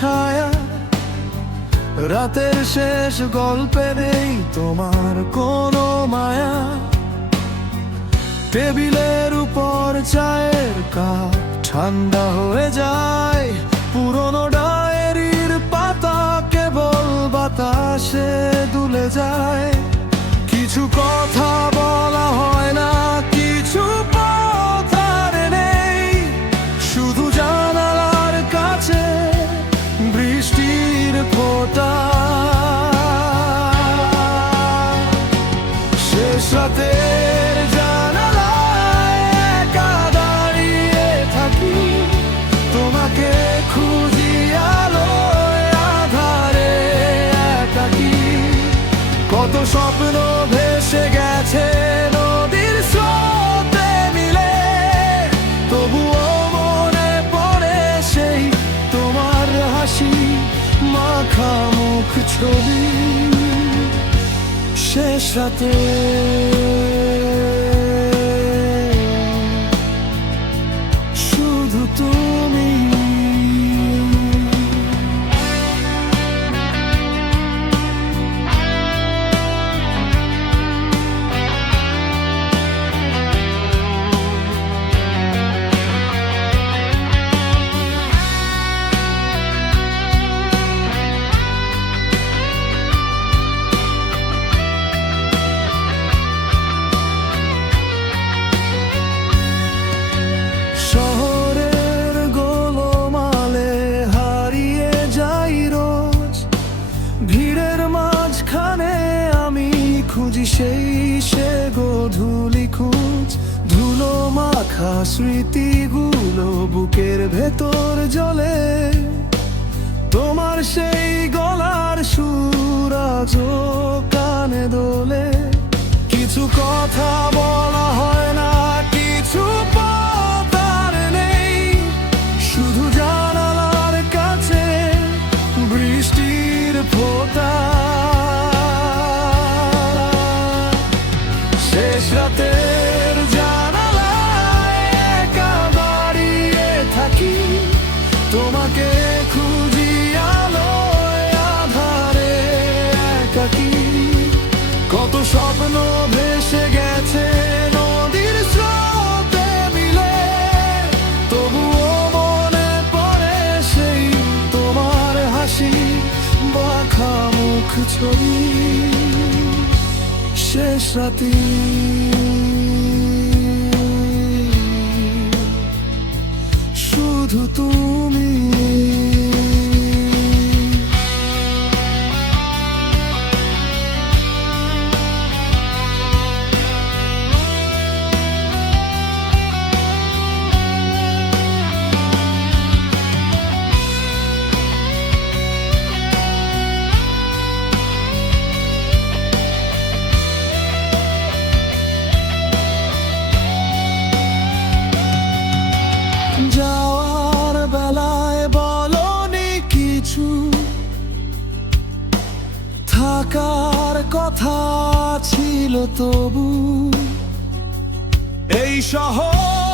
ছায়া। রাতের শেষ গল্পে নেই তোমার কোনো মায়া। টেবিলের উপর চায়ের কাপ ঠান্ডা হয়ে যায়। পুরনো ডায়েরির পাতা কেবল বাতাসে দুলে যায়। কিছু কথা বলা হয় না, কিছু পথ আর নেই। শুধু জানালার কাছে বৃষ্টির ফোঁটা। শেষ রাতের জানালায় একা দাঁড়িয়ে থাকি। তোমাকে খুঁজি আলোয় আঁধারে একাকী। কত স্বপ্ন ভেসে গেছে নদীর স্রোতে মিলে। তবুও মনে পড়ে সেই তোমার হাসি মাখা মুখ ছবি। শেষ রাতে শুধু তুমি। শহরের গোলমালে হারিয়ে যাই রোজ। ভিড়ের মাঝখানে আমি খুঁজি সেই সে গোধূলি খোঁজ। ধুলো মাখা স্মৃতিগুলো বুকের ভেতর জ্বলে। তোমার সেই গলার সুর আজও কানে দোলে। কিছু কথা বলা হয় না, কিছু পথ আর নেই। শুধু জানালার কাছে বৃষ্টির ফোঁটা। শেষ রাতের জানালায় একা দাঁড়িয়ে থাকি। তোমাকে খুঁজি আলোয় আঁধারে একাকী। কত স্বপ্ন ভেসে গেছে নদীর স্রোতে মিলে। তবুও মনে পড়ে সেই তোমার হাসি মাখা মুখ ছবি। শেষ রাতে শুধু তুমি। যাওয়ার বেলায় বলনি কিছু, থাকার কথা ছিল তবু। এই শহর